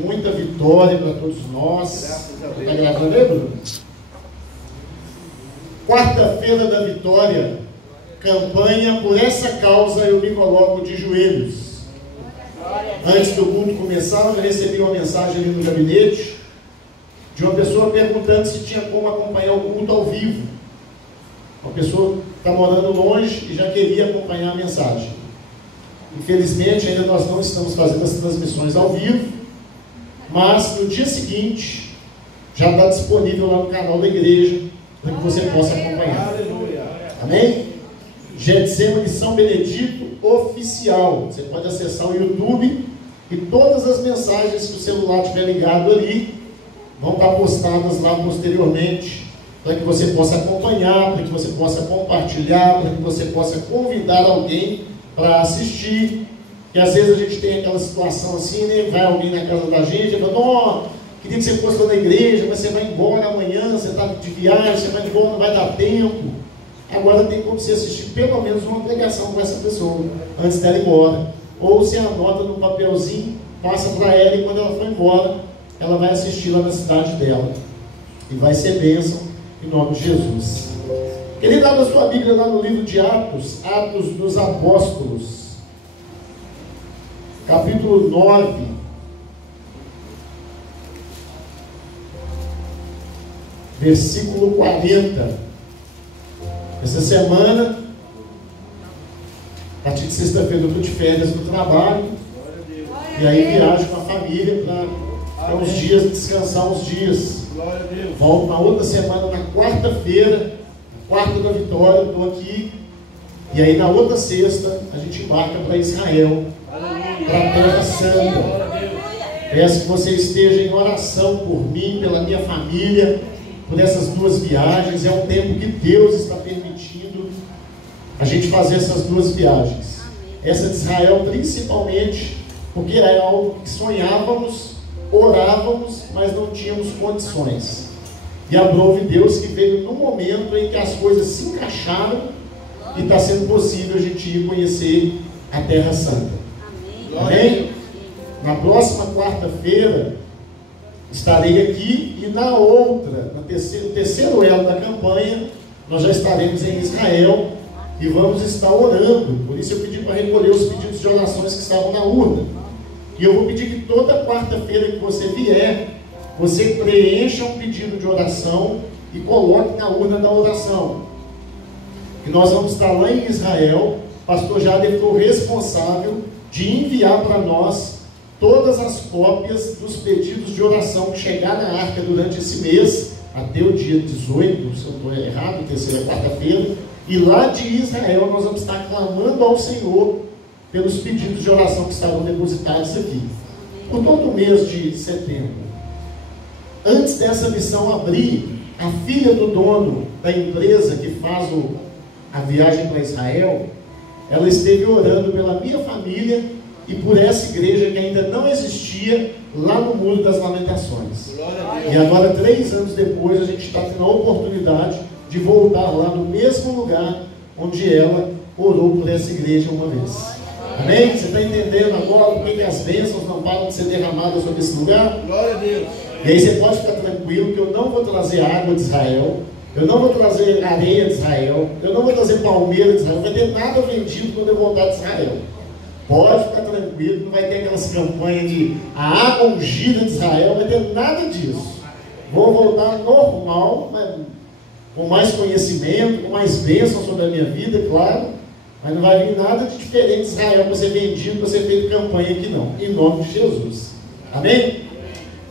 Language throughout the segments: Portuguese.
Muita vitória para todos nós. Está gravando aí, Bruno? Quarta-feira da vitória, campanha Por Essa Causa Eu Me Coloco de Joelhos. Antes do culto começar, eu recebi uma mensagem ali no gabinete de uma pessoa perguntando se tinha como acompanhar o culto ao vivo. Uma pessoa que está morando longe e já queria acompanhar a mensagem. Infelizmente, ainda nós não estamos fazendo as transmissões ao vivo, mas no dia seguinte já está disponível lá no canal da igreja para que você possa acompanhar. Amém? Getsemane São Benedito Oficial. Você pode acessar o YouTube e todas as mensagens que o celular tiver ligado ali vão estar postadas lá posteriormente, para que você possa acompanhar, para que você possa compartilhar, para que você possa convidar alguém para assistir. Que às vezes a gente tem aquela situação assim, né? Vai alguém na casa da gente e fala: ó, queria que você fosse lá na igreja, mas você vai embora amanhã, você está de viagem, você vai embora, não vai dar tempo. Agora tem como você assistir pelo menos uma pregação com essa pessoa antes dela ir embora. Ou você anota num papelzinho, passa para ela, e quando ela for embora, ela vai assistir lá na cidade dela. E vai ser bênção em nome de Jesus. Queria dar a sua Bíblia lá no livro de Atos, Atos dos Apóstolos, capítulo 9. Versículo 40. Essa semana, a partir de sexta-feira, eu estou de férias do trabalho. E aí viajo com a família para uns dias, descansar uns dias. Volto na outra semana, na quarta-feira, quarta da vitória, estou aqui. E aí na outra sexta, a gente embarca para Israel, para a Terra Santa. Peço que você esteja em oração por mim, pela minha família, por essas duas viagens. É um tempo que Deus está permitindo a gente fazer essas duas viagens. Essa de Israel principalmente, porque era algo que sonhávamos, orávamos, mas não tínhamos condições. E aprove Deus que veio no momento em que as coisas se encaixaram e está sendo possível a gente ir conhecer a Terra Santa. Amém? Na próxima quarta-feira estarei aqui, e na outra, no terceiro elo da campanha, nós já estaremos em Israel e vamos estar orando. Por isso eu pedi para recolher os pedidos de orações que estavam na urna. E eu vou pedir que toda quarta-feira que você vier, você preencha um pedido de oração e coloque na urna da oração. E nós vamos estar lá em Israel. O pastor Jader foi o responsável de enviar para nós todas as cópias dos pedidos de oração que chegar na arca durante esse mês, até o dia 18, se eu não estou errado, terceira quarta-feira. E lá de Israel nós vamos estar clamando ao Senhor pelos pedidos de oração que estarão depositados aqui, por todo o mês de setembro. Antes dessa missão abrir, a filha do dono da empresa que faz a viagem para Israel, ela esteve orando pela minha família e por essa igreja que ainda não existia lá no Muro das Lamentações. E agora, 3 anos depois, a gente está tendo a oportunidade de voltar lá no mesmo lugar onde ela orou por essa igreja uma vez. Amém? Você está entendendo agora por que as bênçãos não param de ser derramadas sobre esse lugar? Glória a Deus. E aí você pode ficar tranquilo que eu não vou trazer água de Israel, eu não vou trazer areia de Israel, eu não vou trazer palmeira de Israel, não vai ter nada vendido quando eu voltar de Israel. Pode ficar tranquilo, não vai ter aquelas campanhas de a água ungida de Israel, não vai ter nada disso. Vou voltar normal, mas com mais conhecimento, com mais bênção sobre a minha vida, claro, mas não vai vir nada de diferente de Israel para ser vendido, para ser feito campanha aqui não, em nome de Jesus. Amém?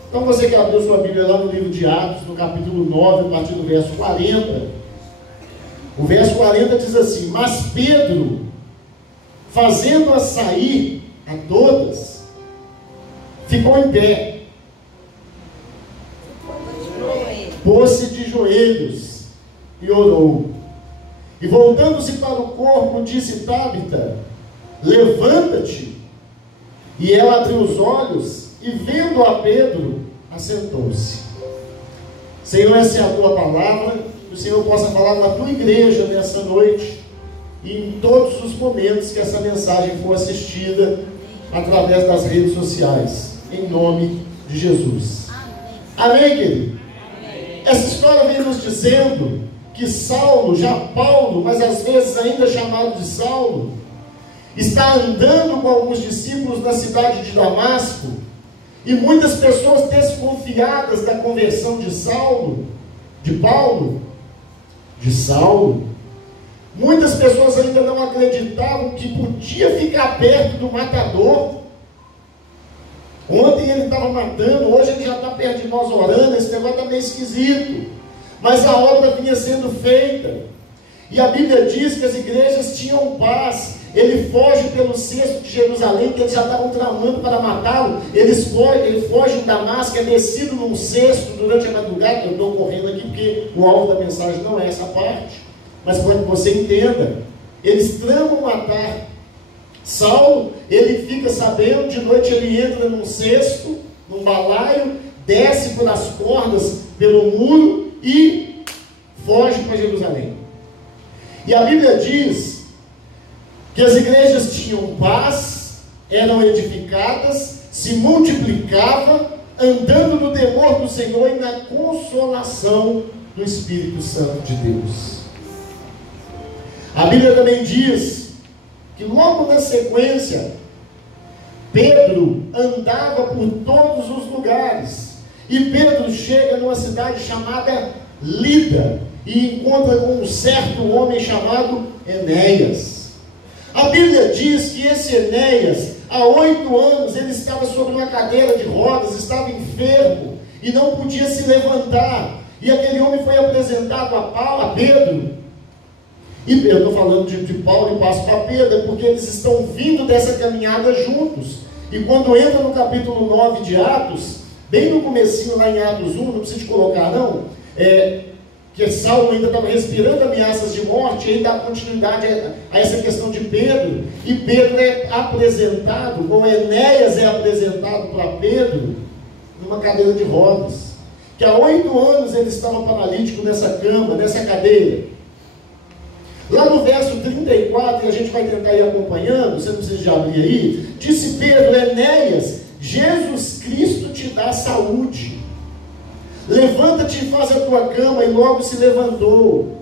Então você que abriu sua Bíblia lá no livro de Atos, no capítulo 9, a partir do verso 40, o verso 40 diz assim: mas Pedro, fazendo-as sair a todas, ficou em pé, pôs-se de joelhos e orou. E voltando-se para o corpo, disse: Tábita, levanta-te. E ela abriu os olhos e, vendo a Pedro, assentou-se. Senhor, essa é a tua palavra, que o Senhor possa falar na tua igreja nessa noite e em todos os momentos que essa mensagem for assistida através das redes sociais, em nome de Jesus. Amém, querido? Essa história vem nos dizendo que Saulo, já Paulo, mas às vezes ainda chamado de Saulo, está andando com alguns discípulos na cidade de Damasco, e muitas pessoas desconfiadas da conversão de Saulo, de Paulo, de Saulo, muitas pessoas ainda não acreditavam que podia ficar perto do matador. Ontem ele estava matando, hoje ele já está perto de nós orando, esse negócio está meio esquisito. Mas a obra vinha sendo feita. E a Bíblia diz que as igrejas tinham paz. Ele foge pelo cesto de Jerusalém, que eles já estavam tramando para matá-lo. Ele foge de Damasco, é descido num cesto durante a madrugada. Eu estou correndo aqui porque o alvo da mensagem não é essa parte. Mas para que você entenda, eles tramam matar Saulo. Ele fica sabendo, de noite ele entra num cesto, num balaio, desce pelas cordas, pelo muro e foge para Jerusalém. E a Bíblia diz que as igrejas tinham paz, eram edificadas, se multiplicavam, andando no temor do Senhor e na consolação do Espírito Santo de Deus. A Bíblia também diz que logo na sequência, Pedro andava por todos os lugares, e Pedro chega numa cidade chamada Lida, e encontra com um certo homem chamado Enéas. A Bíblia diz que esse Enéas, há 8 anos, ele estava sobre uma cadeira de rodas, estava enfermo, e não podia se levantar, e aquele homem foi apresentado a Pedro. E eu estou falando de Paulo e passo para Pedro, porque eles estão vindo dessa caminhada juntos. E quando entra no capítulo 9 de Atos, bem no comecinho lá em Atos 1, não precisa colocar não, que Saulo ainda estava respirando ameaças de morte, e aí dá continuidade a essa questão de Pedro, e Pedro é apresentado, ou Enéas é apresentado para Pedro, numa cadeira de rodas, que há 8 anos ele estava paralítico nessa cama, nessa cadeira. Lá no verso 34, e a gente vai tentar ir acompanhando, você não precisa de abrir aí, disse Pedro: Enéas, Jesus Cristo te dá saúde, levanta-te e faz a tua cama. E logo se levantou,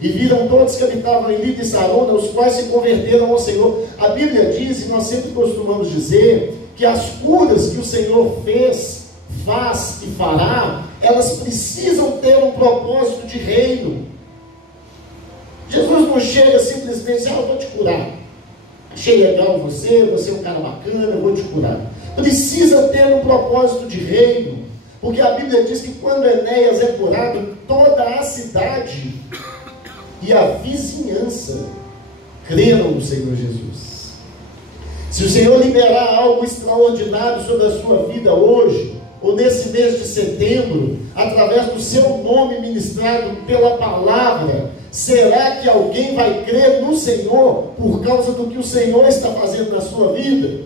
e viram todos que habitavam em Lida e Sarona, os quais se converteram ao Senhor. A Bíblia diz, e nós sempre costumamos dizer, que as curas que o Senhor faz e fará, elas precisam ter um propósito de reino. Jesus não chega simplesmente eu vou te curar, achei legal você é um cara bacana, eu vou te curar. Precisa ter um propósito de reino, porque a Bíblia diz que quando Enéas é curado, toda a cidade e a vizinhança creram no Senhor Jesus. Se o Senhor liberar algo extraordinário sobre a sua vida hoje, ou nesse mês de setembro, através do seu nome ministrado pela palavra, será que alguém vai crer no Senhor por causa do que o Senhor está fazendo na sua vida?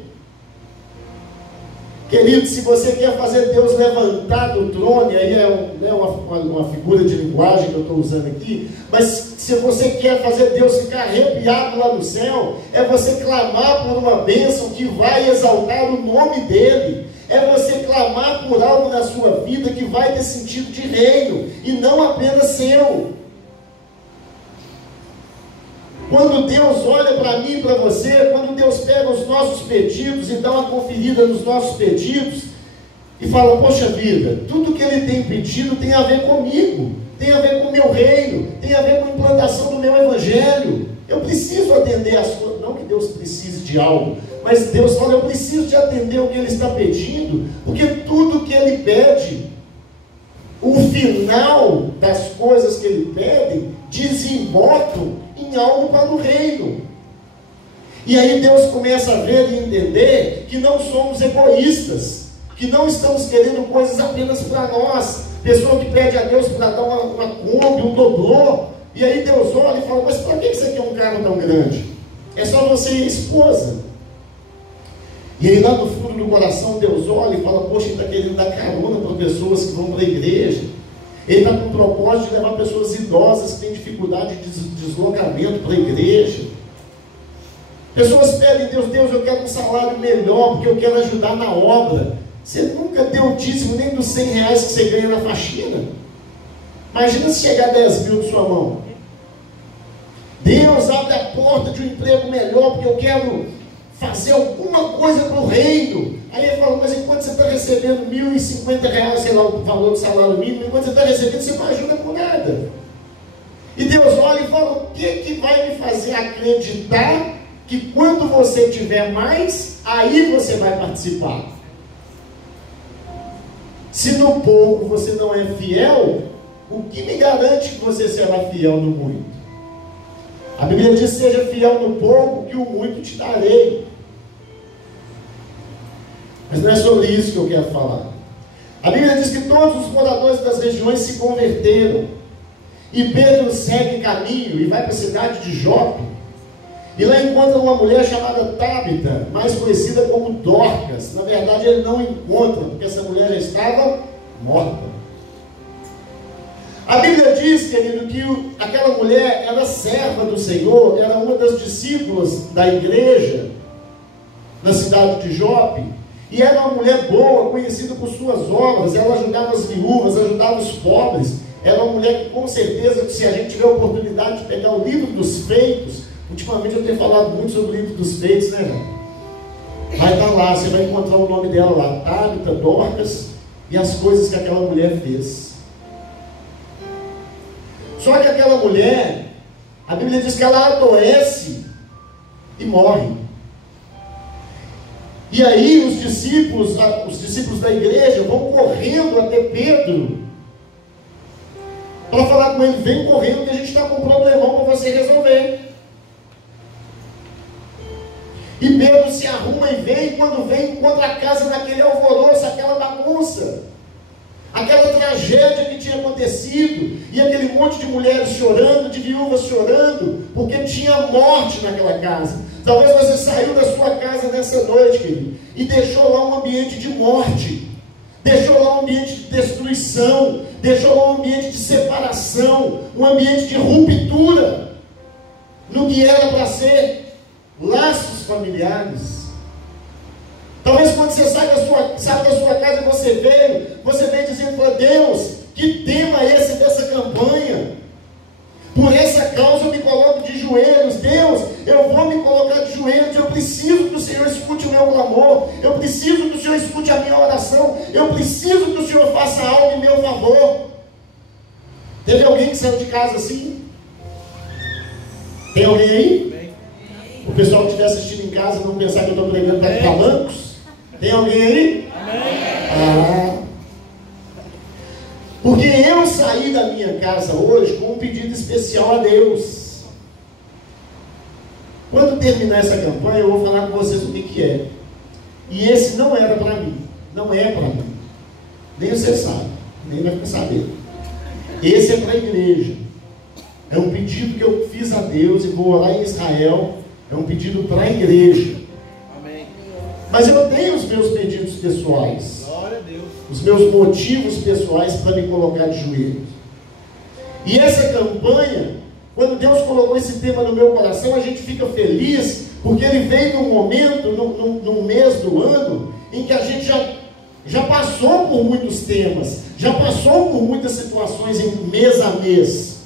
Querido, se você quer fazer Deus levantar do trono, e aí é uma figura de linguagem que eu estou usando aqui, mas se você quer fazer Deus ficar arrepiado lá no céu, é você clamar por uma bênção que vai exaltar o nome dEle. É você clamar por algo na sua vida que vai ter sentido de reino, e não apenas seu. Quando Deus olha para mim e para você, quando Deus pega os nossos pedidos e dá uma conferida nos nossos pedidos, e fala: poxa vida, tudo que Ele tem pedido tem a ver comigo, tem a ver com o meu reino, tem a ver com a implantação do meu evangelho. Eu preciso atender as coisas, não que Deus precise de algo, mas Deus fala: eu preciso de atender o que Ele está pedindo, porque tudo que Ele pede, o final das coisas que Ele pede, desembocam em algo para o reino. E aí Deus começa a ver e entender que não somos egoístas, que não estamos querendo coisas apenas para nós. Pessoa que pede a Deus para dar uma Kombi, um doblô, e aí Deus olha e fala: mas para que você quer um carro tão grande? É só você e a esposa. E aí lá no fundo do coração Deus olha e fala: poxa, ele está querendo dar carona para pessoas que vão para a igreja. Ele está com o propósito de levar pessoas idosas que têm dificuldade de deslocamento para a igreja. Pessoas pedem: Deus, eu quero um salário melhor, porque eu quero ajudar na obra. Você nunca deu o dízimo nem dos 100 reais que você ganha na faxina. Imagina se chegar 10 mil na sua mão. Deus, abre a porta de um emprego melhor, porque eu quero fazer alguma coisa para o reino. Aí ele fala, mas enquanto você está recebendo R$1.050, sei lá, o valor do salário mínimo, enquanto você está recebendo, você não ajuda com nada. E Deus olha e fala, o que vai me fazer acreditar que quando você tiver mais, aí você vai participar? Se no pouco você não é fiel, o que me garante que você será fiel no muito? A Bíblia diz, seja fiel no pouco, que o muito te darei. Mas não é sobre isso que eu quero falar. A Bíblia diz que todos os moradores das regiões se converteram. E Pedro segue caminho e vai para a cidade de Jope. E lá encontra uma mulher chamada Tábita, mais conhecida como Dorcas. Na verdade ele não encontra, porque essa mulher já estava morta. A Bíblia diz, querido, que aquela mulher era serva do Senhor, era uma das discípulas da igreja na cidade de Jope, e era uma mulher boa, conhecida por suas obras. Ela ajudava as viúvas, ajudava os pobres. Era uma mulher que, com certeza, se a gente tiver a oportunidade de pegar o livro dos feitos, ultimamente eu tenho falado muito sobre o livro dos feitos, né? Vai estar lá, você vai encontrar o nome dela lá, Tábita, Dorcas, e as coisas que aquela mulher fez. Só que aquela mulher, a Bíblia diz que ela adoece e morre. E aí os discípulos da igreja vão correndo até Pedro para falar com ele, vem correndo que a gente está com um problemão para você resolver. E Pedro se arruma e vem, e quando vem, encontra a casa naquele alvoroço, aquela bagunça, aquela tragédia que tinha acontecido, e aquele monte de mulheres chorando, de viúvas chorando, porque tinha morte naquela casa. Talvez você saiu da sua casa nessa noite, querido, e deixou lá um ambiente de morte, deixou lá um ambiente de destruição, deixou lá um ambiente de separação, um ambiente de ruptura, no que era para ser laços familiares. Talvez quando você sai da sua casa, você veio dizendo para Deus, que tema é esse dessa campanha? Por essa causa eu me coloco de joelhos. Deus, eu vou me colocar de joelhos. Eu preciso que o Senhor escute o meu clamor. Eu preciso que o Senhor escute a minha oração. Eu preciso que o Senhor faça algo em meu favor. Teve alguém que saiu de casa assim? Tem alguém aí? O pessoal que estiver assistindo em casa não pensar que eu estou pregando para palancos? Tem alguém aí? Ah. Porque eu saí da minha casa hoje com um pedido especial a Deus. Quando terminar essa campanha, eu vou falar com vocês o que é. E esse não era para mim. Não é para mim. Nem você sabe. Nem vai ficar sabendo. Esse é para a igreja. É um pedido que eu fiz a Deus e vou orar em Israel. É um pedido para a igreja. Amém. Mas eu tenho os meus pedidos pessoais. Glória a Deus. Os meus motivos pessoais para me colocar de joelhos. E essa campanha, quando Deus colocou esse tema no meu coração, a gente fica feliz, porque ele veio num momento, num mês do ano, em que a gente já passou por muitos temas, já passou por muitas situações em mês a mês.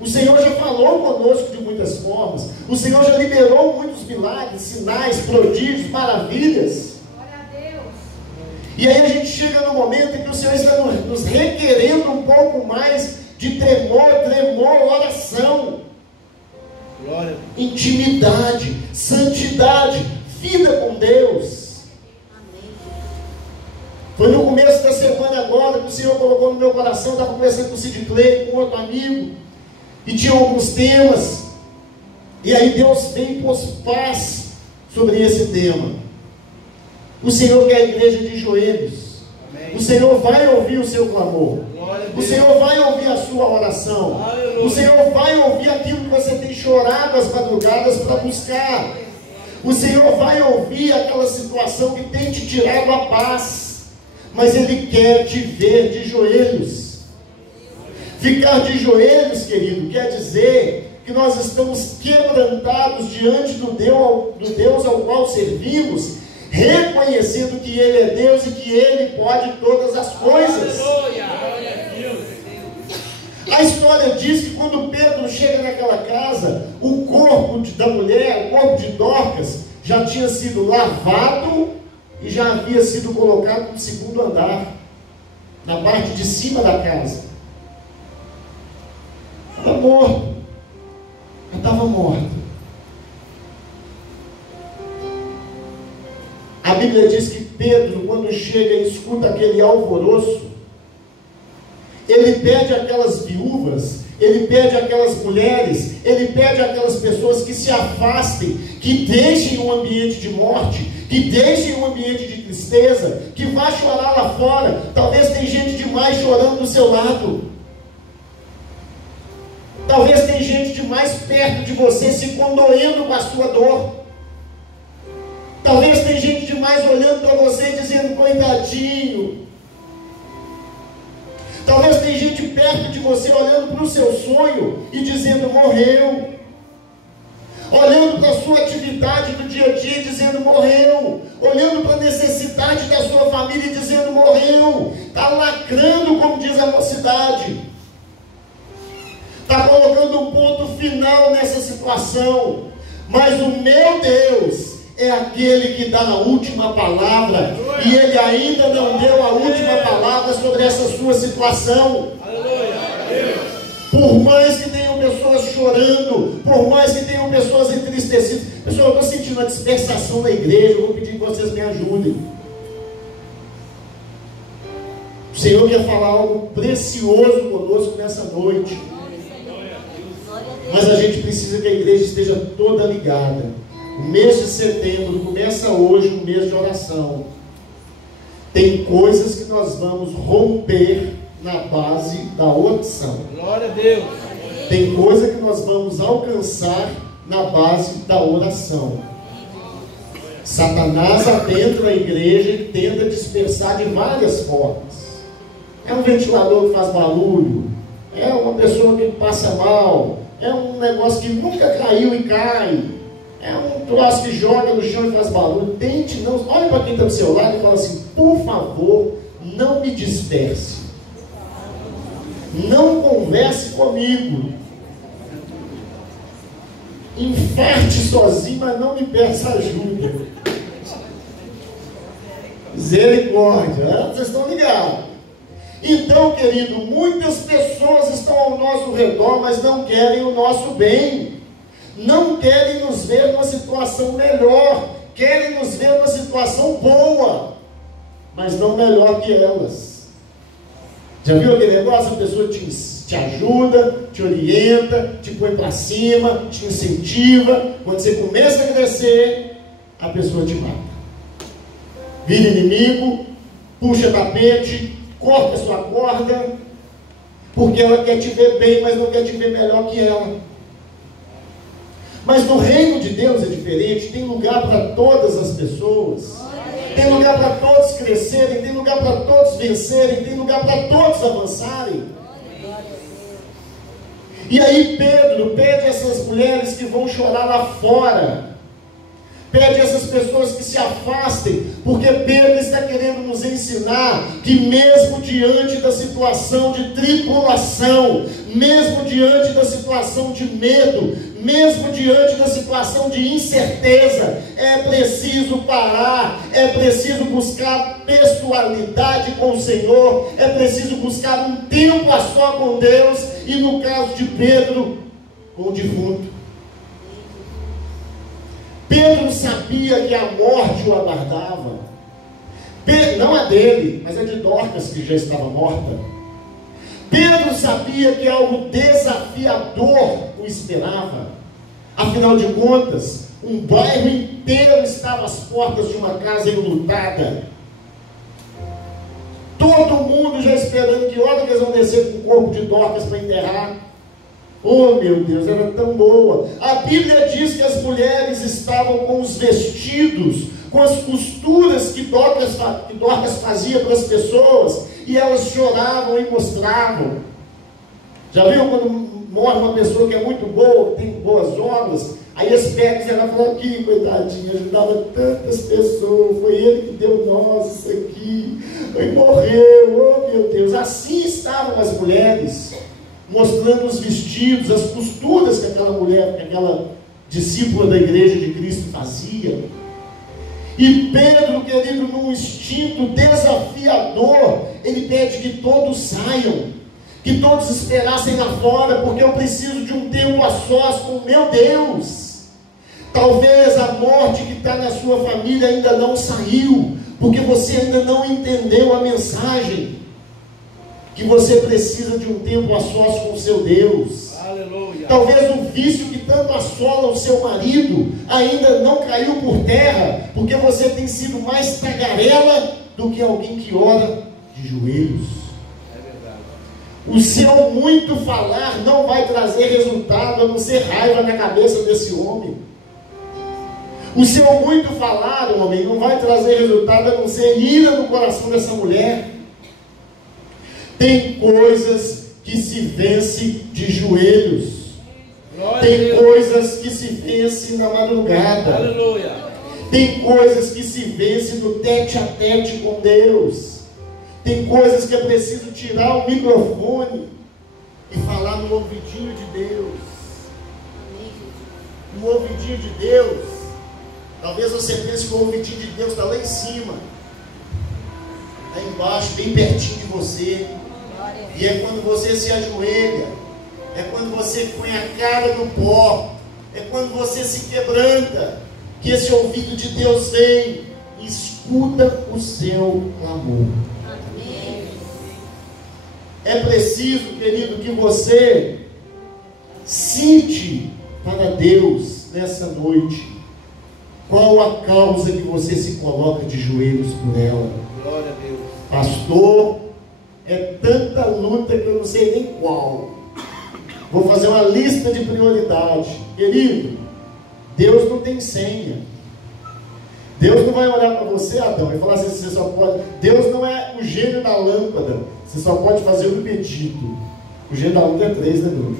O Senhor já falou conosco de muitas formas. O Senhor já liberou muitos milagres, sinais, prodígios, maravilhas. Glória a Deus. E aí a gente chega no momento em que o Senhor está nos requerendo um pouco mais de tremor, oração. Glória. Intimidade, santidade, vida com Deus. Amém. Foi no começo da semana agora que o Senhor colocou no meu coração. Estava conversando com o Cid Clay, com outro amigo, e tinha alguns temas, e aí Deus veio e pôs paz sobre esse tema. O Senhor quer a igreja de joelhos. Amém. O Senhor vai ouvir o seu clamor. O Senhor vai ouvir a sua oração. Aleluia. O Senhor vai ouvir aquilo que você tem chorado às madrugadas para buscar. O Senhor vai ouvir aquela situação que tem te tirado a paz, mas Ele quer te ver de joelhos. Ficar de joelhos, querido, quer dizer que nós estamos quebrantados diante do Deus ao qual servimos, reconhecendo que Ele é Deus e que Ele pode todas as coisas. A história diz que quando Pedro chega naquela casa, o corpo da mulher, o corpo de Dorcas, já tinha sido lavado e já havia sido colocado no segundo andar, na parte de cima da casa. Estava morto. Ela estava morta. A Bíblia diz que Pedro, quando chega e escuta aquele alvoroço, ele pede àquelas viúvas, ele pede àquelas mulheres, ele pede àquelas pessoas que se afastem, que deixem um ambiente de morte, que deixem um ambiente de tristeza, que vá chorar lá fora. Talvez tem gente demais chorando do seu lado. Talvez tem gente demais perto de você se condoendo com a sua dor. Talvez tem gente demais olhando para você dizendo, coitadinho. Talvez tem gente perto de você olhando para o seu sonho e dizendo, morreu. Olhando para a sua atividade do dia a dia dizendo, morreu. Olhando para a necessidade da sua família e dizendo, morreu. Está lacrando, como diz a mocidade. Está colocando um ponto final nessa situação. Mas o meu Deus é aquele que dá a última palavra, e Ele ainda não deu a última palavra sobre essa sua situação. Por mais que tenham pessoas chorando, por mais que tenham pessoas entristecidas, pessoal, eu estou sentindo uma dispersação na igreja, eu vou pedir que vocês me ajudem. O Senhor quer falar algo precioso conosco nessa noite, mas a gente precisa que a igreja esteja toda ligada. O mês de setembro começa hoje, um mês de oração. Tem coisas que nós vamos romper na base da oração. Glória a Deus. Tem coisa que nós vamos alcançar na base da oração. Satanás adentra a igreja e tenta dispersar de várias formas. É um ventilador que faz barulho, é uma pessoa que passa mal, é um negócio que nunca caiu e cai, é um troço que joga no chão e faz barulho. Tente não, olha para quem está do seu lado e fala assim, por favor, não me disperse. Não converse comigo. Infarte sozinho, mas não me peça ajuda. Misericórdia, vocês estão ligados? Então, querido, muitas pessoas estão ao nosso redor, mas não querem o nosso bem. Não querem nos ver numa situação melhor, querem nos ver numa situação boa, mas não melhor que elas. Já viu aquele negócio? A pessoa te ajuda, te orienta, te põe para cima, te incentiva. Quando você começa a crescer, a pessoa te mata. Vira inimigo, puxa tapete, corta sua corda, porque ela quer te ver bem, mas não quer te ver melhor que ela. Mas no reino de Deus é diferente, tem lugar para todas as pessoas, tem lugar para todos crescerem, tem lugar para todos vencerem, tem lugar para todos avançarem. E aí Pedro pede essas mulheres que vão chorar lá fora, pede essas pessoas que se afastem, porque Pedro está querendo nos ensinar que mesmo diante da situação de tribulação, mesmo diante da situação de medo, mesmo diante da situação de incerteza, é preciso parar, é preciso buscar pessoalidade com o Senhor, é preciso buscar um tempo a só com Deus, e no caso de Pedro, com o defunto. Pedro sabia que a morte o aguardava. Não a dele, mas a de Dorcas, que já estava morta. Pedro sabia que algo desafiador o esperava. Afinal de contas, um bairro inteiro estava às portas de uma casa enlutada. Todo mundo já esperando que hora que eles vão descer com o corpo de Dorcas para enterrar. Oh meu Deus, era tão boa. A Bíblia diz que as mulheres estavam com os vestidos, com as costuras que Dorcas fazia para as pessoas, e elas choravam e mostravam. Já viu quando morre uma pessoa que é muito boa, que tem boas obras, Aí esse Pérez era falando aqui, coitadinho, ajudava tantas pessoas, foi ele que deu nós isso aqui, e morreu, oh meu Deus. Assim estavam as mulheres, mostrando os vestidos, as costuras que aquela mulher, que aquela discípula da igreja de Cristo fazia. E Pedro, querido, num instinto desafiador, ele pede que todos saiam, que todos esperassem lá fora, porque eu preciso de um tempo a sós com meu Deus. Talvez a morte que está na sua família ainda não saiu, porque você ainda não entendeu a mensagem, que você precisa de um tempo a sós com o seu Deus. Aleluia. Talvez o vício que tanto assola o seu marido ainda não caiu por terra, porque você tem sido mais tagarela do que alguém que ora de joelhos. É verdade. O seu muito falar não vai trazer resultado, a não ser raiva na cabeça desse homem. O seu muito falar, homem, não vai trazer resultado, a não ser ira no coração dessa mulher. Tem coisas que se vence de joelhos. Tem coisas que se vence na madrugada. Aleluia. Tem coisas que se vence no tete a tete com Deus. Tem coisas que é preciso tirar o microfone e falar no ouvidinho de Deus. No ouvidinho de Deus. Talvez você pense que o ouvidinho de Deus está lá em cima, lá embaixo, bem pertinho de você. E é quando você se ajoelha, é quando você põe a cara no pó, é quando você se quebranta, que esse ouvido de Deus vem e escuta o seu clamor. É preciso, querido, que você cite para Deus nessa noite. Qual a causa que você se coloca de joelhos por ela? Glória a Deus. Pastor, é tanta luta que eu não sei nem qual. Vou fazer uma lista de prioridade. Querido, Deus não tem senha. Deus não vai olhar para você, Adão, e falar assim, você só pode... Deus não é o gênio da lâmpada. Você só pode fazer um pedido. O gênio da lâmpada é 3, né, meu?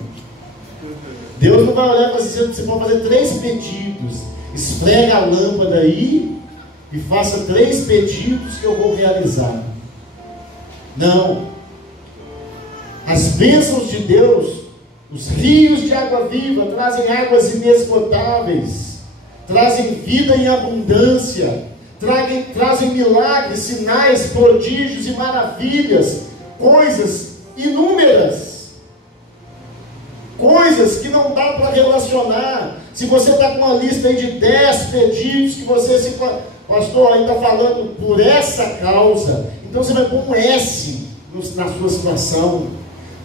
Deus não vai olhar para você, você pode fazer 3 pedidos. Esfrega a lâmpada aí e faça 3 pedidos que eu vou realizar. Não. As bênçãos de Deus, os rios de água viva, trazem águas inesgotáveis, trazem vida em abundância, trazem milagres, sinais, prodígios e maravilhas, coisas inúmeras, coisas que não dá para relacionar. Se você está com uma lista aí de 10 pedidos que você se... Pastor, aí está falando por essa causa, então você vai pôr um S na sua situação.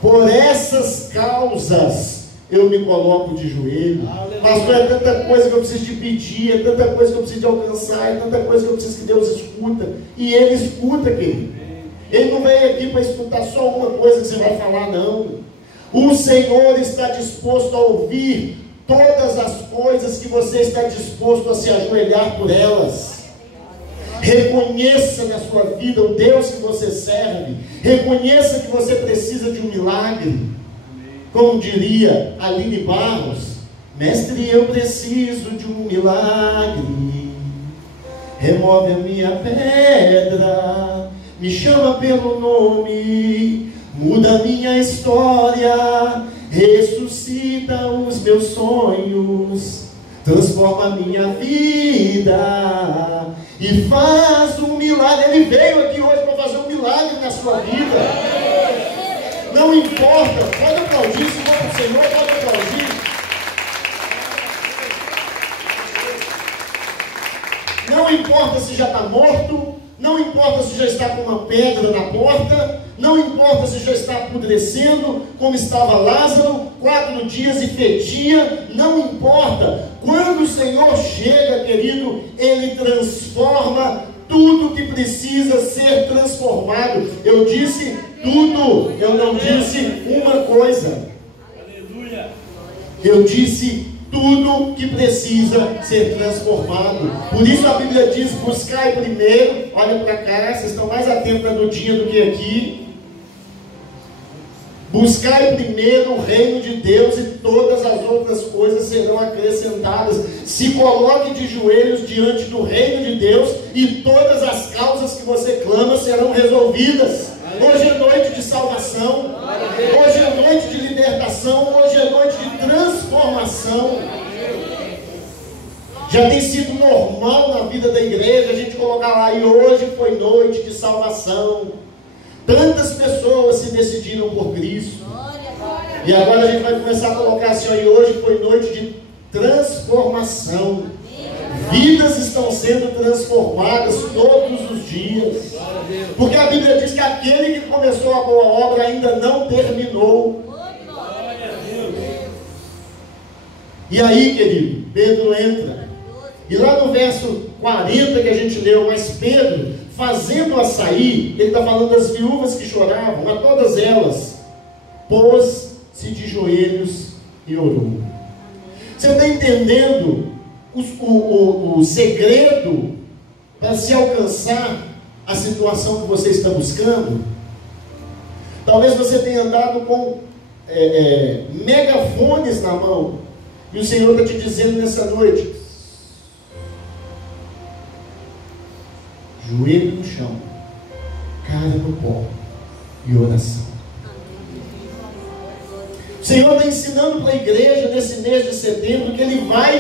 Por essas causas eu me coloco de joelho. Aleluia. Pastor, é tanta coisa que eu preciso de pedir, é tanta coisa que eu preciso de alcançar, é tanta coisa que eu preciso que Deus escuta. E Ele escuta, querido. Ele não veio aqui para escutar só uma coisa que você vai falar, não. O Senhor está disposto a ouvir todas as coisas que você está disposto a se ajoelhar por elas. Reconheça na sua vida o Deus que você serve. Reconheça que você precisa de um milagre. Como diria Aline Barros, mestre, eu preciso de um milagre. Remove a minha pedra, me chama pelo nome, muda a minha história, ressuscita os meus sonhos, transforma a minha vida e faz um milagre. Ele veio aqui hoje para fazer um milagre na sua vida. Não importa, pode aplaudir, se for para o Senhor, pode aplaudir. Não importa se já está morto, não importa se já está com uma pedra na porta, não importa se já está apodrecendo, como estava Lázaro, 4 dias e fedia, não importa. Quando o Senhor chega, querido, Ele transforma tudo que precisa ser transformado. Eu disse tudo, eu não disse uma coisa. Aleluia. Eu disse tudo que precisa ser transformado. Por isso a Bíblia diz, buscai primeiro, olha para cá, vocês estão mais atentos na nudinha do que aqui. Buscai primeiro o reino de Deus e todas as outras coisas serão acrescentadas. Se coloque de joelhos diante do reino de Deus e todas as causas que você clama serão resolvidas. Hoje é noite de salvação, hoje é noite de libertação, hoje é noite de transformação. Já tem sido normal na vida da igreja a gente colocar lá, e hoje foi noite de salvação. Tantas pessoas se decidiram por Cristo. E agora a gente vai começar a colocar assim, e hoje foi noite de transformação. Vidas estão sendo transformadas todos os dias. Porque a Bíblia diz que aquele que começou a boa obra ainda não terminou. E aí, querido, Pedro entra. E lá no verso 40 que a gente leu, mas Pedro, fazendo-a sair, ele está falando das viúvas que choravam, a todas elas, pôs-se de joelhos e orou. Você está entendendo o segredo para se alcançar a situação que você está buscando? Talvez você tenha andado com megafones na mão, e o Senhor está te dizendo nessa noite: joelho no chão, cara no pó e oração. O Senhor está ensinando para a igreja nesse mês de setembro que Ele vai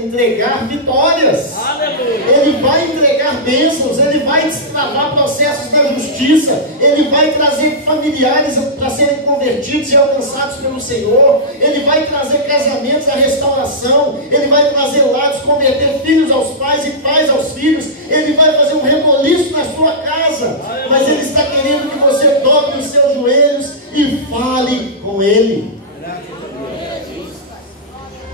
entregar vitórias. Ele vai entregar bênçãos, Ele vai destravar processos da justiça, Ele vai trazer familiares para serem convertidos e alcançados pelo Senhor, Ele vai trazer casamentos à restauração, Ele vai trazer lares, converter filhos aos pais e pais aos filhos, Ele vai fazer um reboliço na sua casa, mas Ele está querendo que você dobre os seus joelhos e fale com Ele.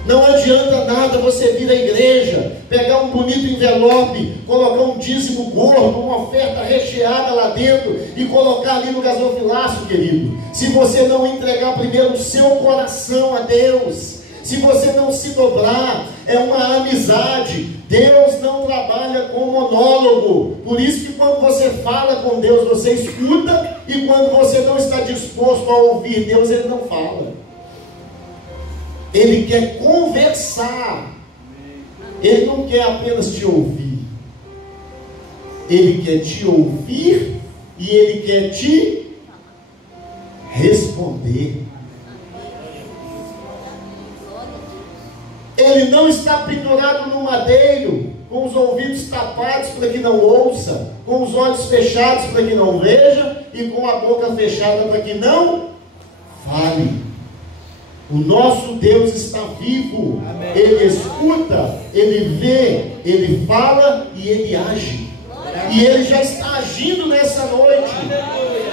Não adianta nada você vir à igreja, pegar um bonito envelope, colocar um dízimo gordo, uma oferta recheada lá dentro e colocar ali no gasofilaço, querido. Se você não entregar primeiro o seu coração a Deus, se você não se dobrar, é uma amizade. Deus não trabalha com monólogo. Por isso que quando você fala com Deus, você escuta, e quando você não está disposto a ouvir Deus, Ele não fala. Ele quer conversar. Ele não quer apenas te ouvir. Ele quer te ouvir e Ele quer te responder. Ele não está pendurado no madeiro, com os ouvidos tapados para que não ouça, com os olhos fechados para que não veja e com a boca fechada para que não fale. O nosso Deus está vivo. Amém. Ele escuta, Ele vê, Ele fala e Ele age. E Ele já está agindo nessa noite.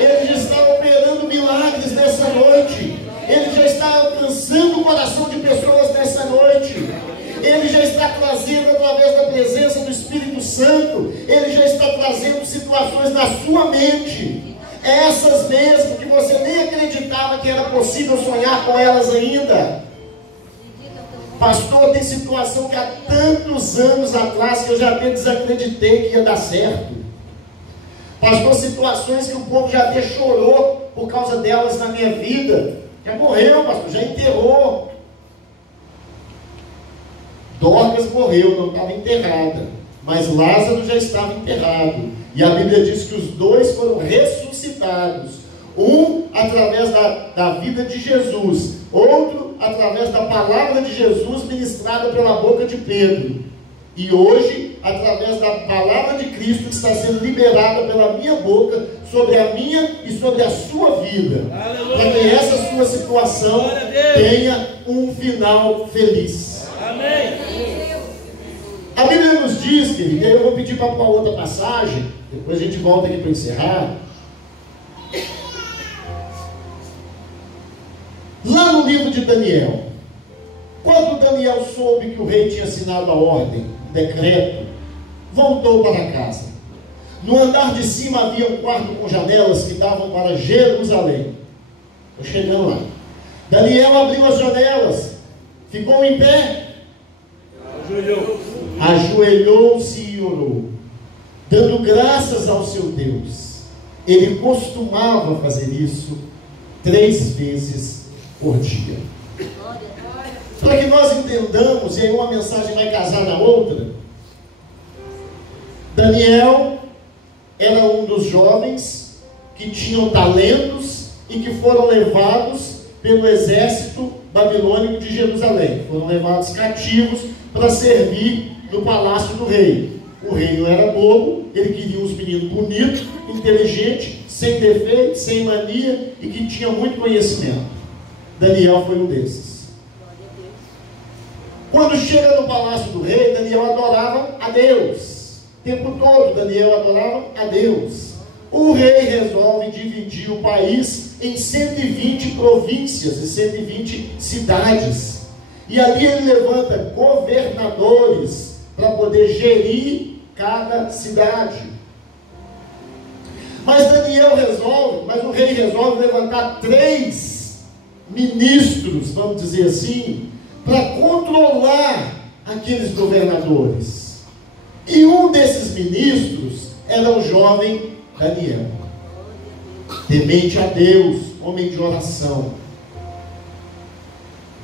Ele já está operando milagres nessa noite. Ele já está alcançando o coração de pessoas nessa noite. Ele já está trazendo, através da presença do Espírito Santo, Ele já está trazendo situações na sua mente, essas mesmo que você nem acreditava que era possível sonhar com elas ainda. Pastor, tem situação que há tantos anos atrás que eu já até desacreditei que ia dar certo. Pastor, situações que o povo já até chorou por causa delas na minha vida. Já morreu, pastor, já enterrou. Dorcas morreu, não estava enterrada, mas Lázaro já estava enterrado. E a Bíblia diz que os dois foram ressuscitados. Um através da vida de Jesus, outro através da palavra de Jesus ministrada pela boca de Pedro. E hoje, através da palavra de Cristo que está sendo liberada pela minha boca sobre a minha e sobre a sua vida. Para que essa sua situação tenha um final feliz. Amém. A Bíblia nos diz, querido, eu vou pedir para outra passagem, depois a gente volta aqui para encerrar. Lá no livro de Daniel, quando Daniel soube que o rei tinha assinado a ordem, o decreto, voltou para casa. No andar de cima havia um quarto com janelas que davam para Jerusalém. Estou chegando lá. Daniel abriu as janelas, ficou em pé, ajoelhou-se e orou, dando graças ao seu Deus. Ele costumava fazer isso 3 vezes por dia. Para que nós entendamos, e aí uma mensagem vai casar na outra, Daniel era um dos jovens que tinham talentos e que foram levados pelo exército babilônico de Jerusalém. Foram levados cativos para servir no palácio do rei. O rei não era bobo, ele queria uns meninos bonitos, inteligentes, sem defeito, sem mania e que tinha muito conhecimento. Daniel foi um desses. Quando chega no palácio do rei, Daniel adorava a Deus. O tempo todo Daniel adorava a Deus. O rei resolve dividir o país em 120 províncias e 120 cidades. E ali ele levanta governadores para poder gerir cada cidade. Mas o rei resolve levantar 3 ministros, vamos dizer assim, para controlar aqueles governadores. E um desses ministros era o jovem Daniel, temente a Deus, homem de oração.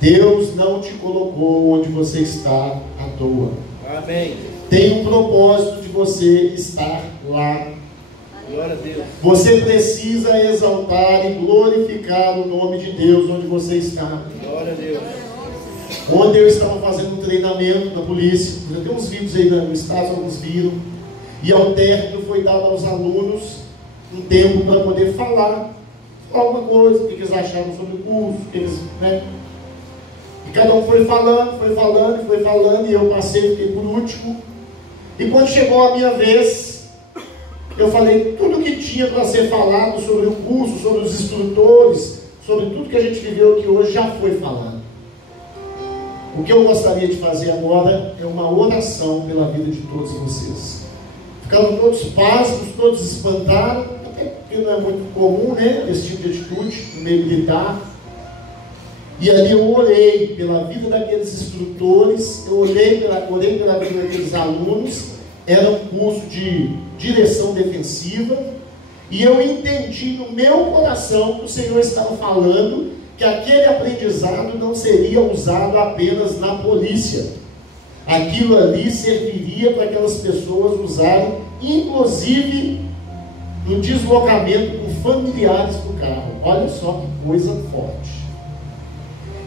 Deus não te colocou onde você está à toa. Amém. Tem um propósito de você estar lá. Glória a Deus. Você precisa exaltar e glorificar o nome de Deus onde você está. Glória a Deus. Ontem eu estava fazendo um treinamento na polícia. Já tem uns vídeos aí no estado, alguns viram. E ao término foi dado aos alunos um tempo para poder falar alguma coisa, o que eles acharam sobre o curso, E cada um foi falando, e eu passei, fiquei por último. E quando chegou a minha vez, eu falei tudo que tinha para ser falado sobre o curso, sobre os instrutores, sobre tudo que a gente viveu aqui hoje, já foi falado. O que eu gostaria de fazer agora é uma oração pela vida de todos vocês. Ficaram todos pasmos, todos espantados, até porque não é muito comum, esse tipo de atitude no meio militar. E ali eu orei pela vida daqueles instrutores, eu orei pela vida daqueles alunos. Era um curso de direção defensiva, e eu entendi no meu coração que o Senhor estava falando que aquele aprendizado não seria usado apenas na polícia. Aquilo ali serviria para aquelas pessoas usarem, inclusive no deslocamento com familiares do carro. Olha só que coisa forte.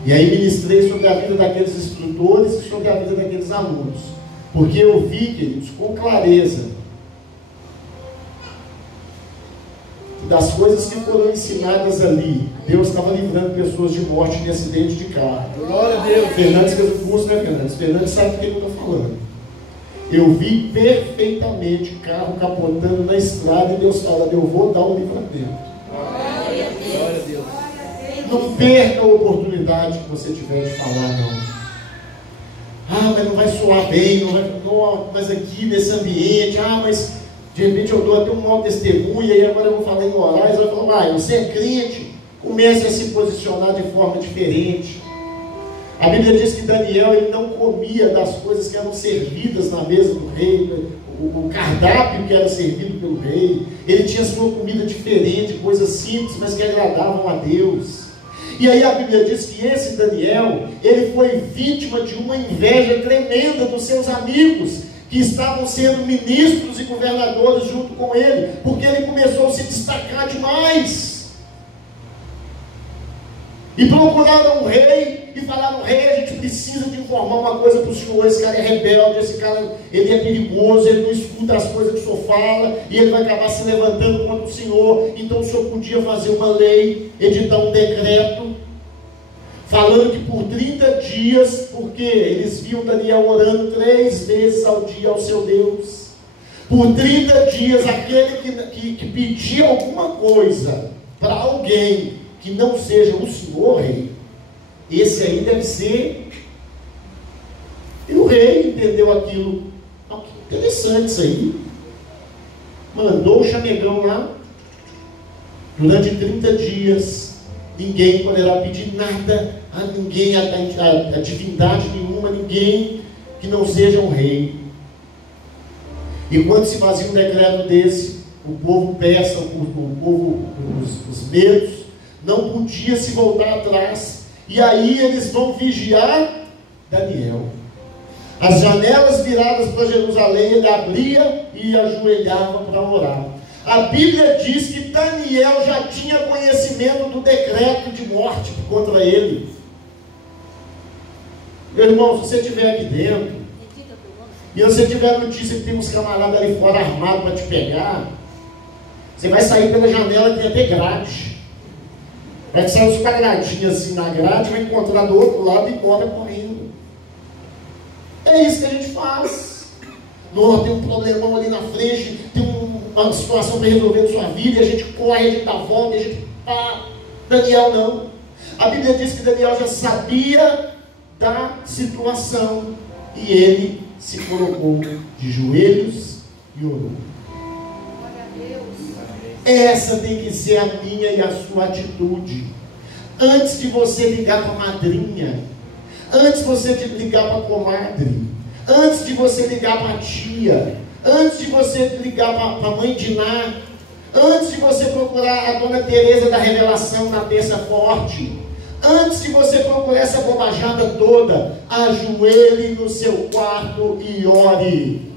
E aí ministrei sobre a vida daqueles instrutores e sobre a vida daqueles alunos. Porque eu vi, queridos, com clareza, das coisas que foram ensinadas ali, Deus estava livrando pessoas de morte em acidente de carro. Glória a Deus. Fernandes fez o curso, né, Fernandes? Fernandes sabe o que eu estou falando. Eu vi perfeitamente carro capotando na estrada e Deus falando, eu vou dar um livramento. Glória a Deus. Não perca a oportunidade que você tiver de falar, não. Mas não vai soar bem, mas aqui nesse ambiente, mas de repente eu dou até um mau testemunho, e aí agora eu vou falar em orais, eu vou falar, você é crente, comece a se posicionar de forma diferente. A Bíblia diz que Daniel, ele não comia das coisas que eram servidas na mesa do rei, o cardápio que era servido pelo rei. Ele tinha sua comida diferente, coisas simples, mas que agradavam a Deus. E aí a Bíblia diz que esse Daniel, ele foi vítima de uma inveja tremenda dos seus amigos, que estavam sendo ministros e governadores junto com ele, porque ele começou a se destacar demais. E procuraram o rei e falaram, rei, a gente precisa de informar uma coisa para o senhor, esse cara é rebelde, esse cara ele é perigoso, ele não escuta as coisas que o senhor fala, e ele vai acabar se levantando contra o senhor. Então o senhor podia fazer uma lei, editar um decreto, falando que por 30 dias, porque eles viam Daniel orando 3 vezes ao dia ao seu Deus, por 30 dias, aquele que pedia alguma coisa para alguém que não seja o senhor rei, esse aí deve ser. E o rei entendeu aquilo. Que interessante isso aí. Mandou o chamegão lá. Durante 30 dias, ninguém poderá pedir nada a ninguém, a divindade nenhuma, ninguém que não seja um rei. E quando se fazia um decreto desse, o povo persa, os medos, não podia se voltar atrás. E aí eles vão vigiar Daniel. As janelas viradas para Jerusalém, ele abria e ajoelhava para orar. A Bíblia diz que Daniel já tinha conhecimento do decreto de morte contra ele. Meu irmão, se você estiver aqui dentro e você tiver notícia que tem uns camaradas ali fora armados para te pegar, você vai sair pela janela que tem até grade. Vai sair uns quadradinhos assim na grade, vai encontrar do outro lado e embora correndo. É isso que a gente faz. Não, tem um problemão ali na frente, tem uma situação para resolver na sua vida, e a gente corre, a gente dá volta, e a gente pá. Daniel não. A Bíblia diz que Daniel já sabia da situação e ele se colocou de joelhos e orou. Essa tem que ser a minha e a sua atitude. Antes de você ligar para a madrinha, antes de você ligar para a comadre, antes de você ligar para a tia, antes de você ligar para a mãe de Ná, antes de você procurar a dona Teresa da Revelação na terça forte, antes de você procurar essa bobajada toda, ajoelhe no seu quarto e ore.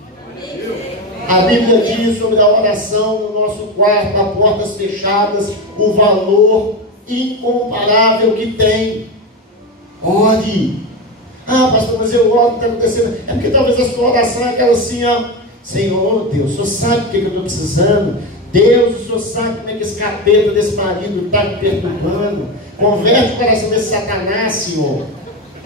A Bíblia diz sobre a oração no nosso quarto, a portas fechadas, o valor incomparável que tem. Ore. Ah, pastor, mas eu oro, não está acontecendo. É porque talvez a sua oração é aquela assim, ó: Senhor Deus, o Senhor sabe o que eu estou precisando. Deus, o Senhor sabe como é que esse capeta desse marido está me perturbando. Converte o coração desse Satanás, Senhor.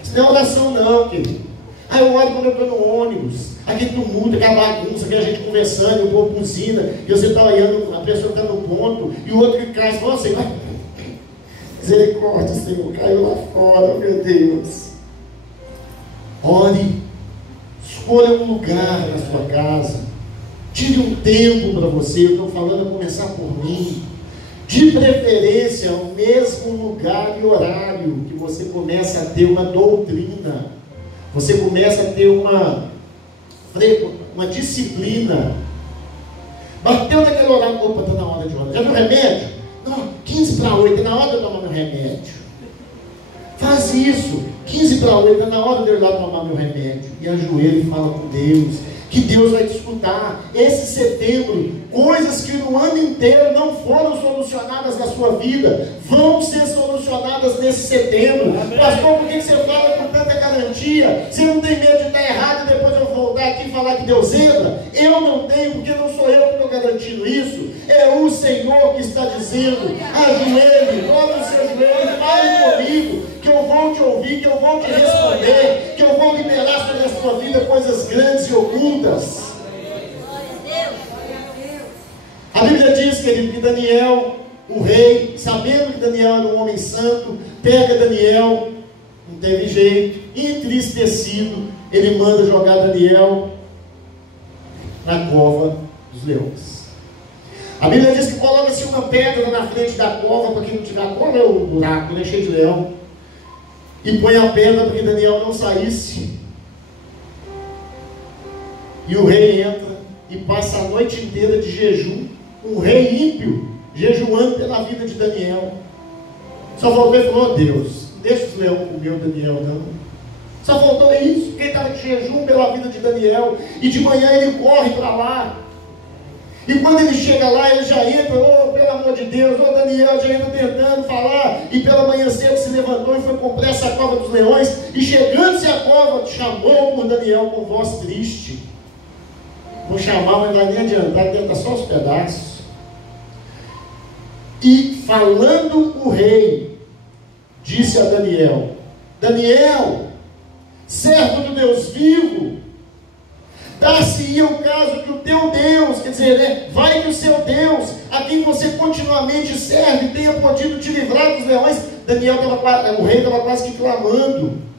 Isso não é oração não, querido. Aí eu oro quando eu estou no ônibus, aquele tumulto, aquela bagunça, aquela gente conversando, e o povo buzina, e você está olhando, a pessoa está no ponto, e o outro que cai, você fala: Senhor, misericórdia, Senhor, caiu lá fora, meu Deus. Ore, escolha um lugar na sua casa, tire um tempo para você. Eu estou falando a começar por mim, de preferência o mesmo lugar e horário, que você começa a ter uma doutrina, você começa a ter uma disciplina. Bateu naquele horário, opa, está na hora de orar. Já viu o remédio? Não, 15 para 8, é na hora de eu tomar meu remédio. Faz isso, 15 para 8, é na hora de eu ir lá tomar meu remédio. E ajoelha e fala com Deus, que Deus vai te escutar. Esse setembro, coisas que no ano inteiro não foram solucionadas na sua vida, vão ser solucionadas nesse setembro. Amém. Pastor, por que você fala com tanta garantia? Você não tem medo de estar errado e depois eu voltar aqui e falar que Deus entra? Eu não tenho, porque não sou eu que estou garantindo isso. É o Senhor que está dizendo: ajoelhe, dobre o seu joelho, fale comigo, que eu vou te ouvir, que eu vou te responder, que eu vou liberar sobre a sua vida coisas grandes e ocultas. A Bíblia diz, querido, que Daniel, o rei, sabendo que Daniel era um homem santo, pega Daniel, não teve jeito, entristecido, ele manda jogar Daniel na cova dos leões. A Bíblia diz que coloca-se uma pedra na frente da cova, para quem não tiver a cova é o buraco, né, cheio de leão, e põe a pedra para que Daniel não saísse. E o rei entra e passa a noite inteira de jejum. Um rei ímpio, jejuando pela vida de Daniel. Só faltou e falou: Deus, não deixa os leões comer o Daniel não. Só faltou isso. Quem estava de jejum pela vida de Daniel. E de manhã ele corre para lá. E quando ele chega lá, ele já entra: oh, pelo amor de Deus, oh, Daniel, já entra tentando falar. E pela manhã cedo se levantou e foi com pressa à cova dos leões. E chegando-se à cova, chamou por Daniel com voz triste. Vou chamar, mas não vai nem adiantar, deve estar só os pedaços. E falando o rei, disse a Daniel: Daniel, servo do Deus vivo, dar-se-ia o caso que o teu Deus, quer dizer, né, vai que o seu Deus, a quem você continuamente serve, tenha podido te livrar dos leões. Daniel o rei estava quase que clamando: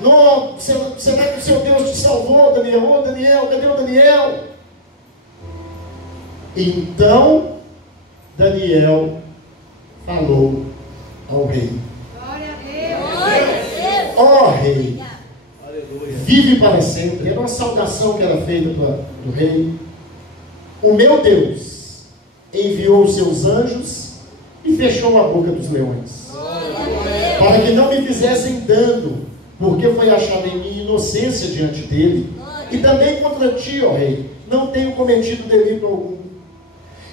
não, será que o seu Deus te salvou, Daniel? Oh, Daniel, cadê o Daniel? Então Daniel falou ao rei: ó rei, vive para sempre. Era uma saudação que era feita do rei. O meu Deus enviou os seus anjos e fechou a boca dos leões, para que não me fizessem dano, porque foi achada em mim inocência diante dele, e também contra ti, ó rei, não tenho cometido delito algum.